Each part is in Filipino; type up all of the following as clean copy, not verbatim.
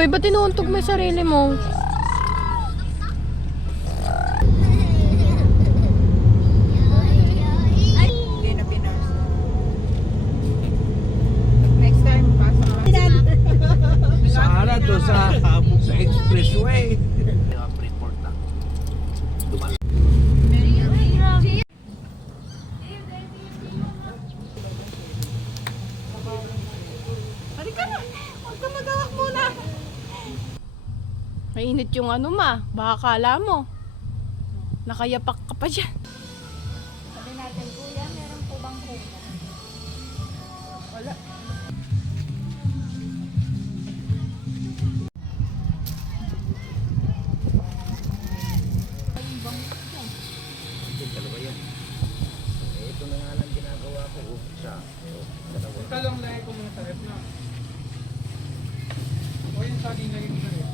Uy, ba't inuuntog mo yung sarili mo? Hindi na pinas. Next time, pasok ka. Sana doon sa expressway. Report na. Halika na. Huwag ka magawak muna. Mainit yung ano ma. Baka kala mo. Nakayapak ka pa dyan. Sabi natin, kuya, meron po bang kuya? Wala. Dalawa yan. Ito na nga lang ginagawa ko. Isa. Dalawa. Talong lang ko muna sa rep na. O yung saging lagi ko sa rep.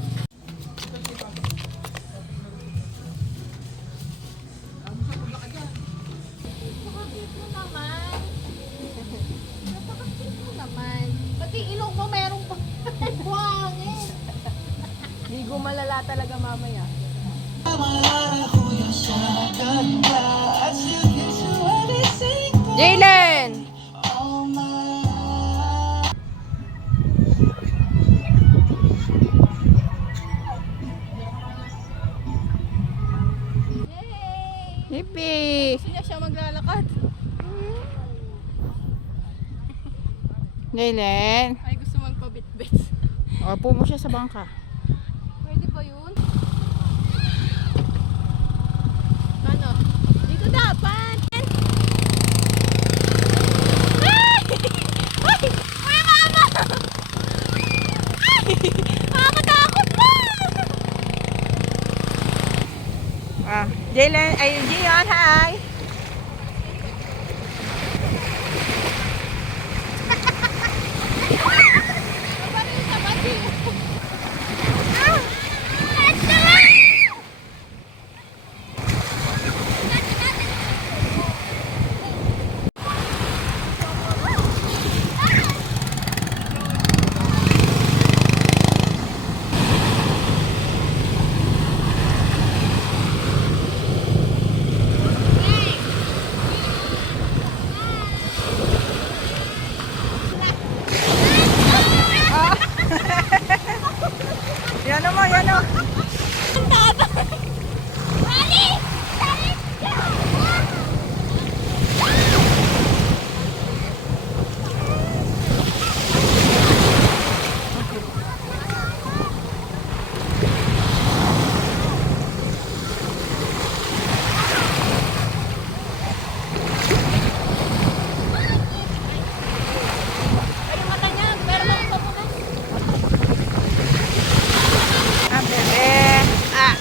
Napakakit mo naman. Napakakit mo naman. Pati ilong mo meron pa. Buhangin. Ligo malala talaga mamaya. Jalen! Yippee! Gusto niya siya maglalakad. Jalen! Ay, gusto magpabit-bit. Opo mo siya sa bangka. Pwede ba yun? Ano? Dito dapat! Ay! Ay! Ay, mama! Ay! Makakatakot mo! Jalen, ay Gion, hi! Nabaril ka ba, Gio? Yan mo, yan o! Ay, yung mata niya, meron lang ito muna. Ah, bebe! Ah!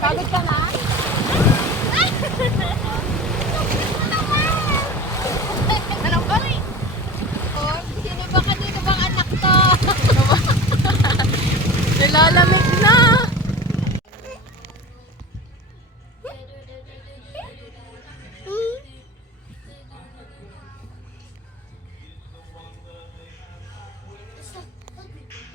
Pagod ka na? Anong bali? Oh, sino ba kanino bang anak to? Nilalamig na!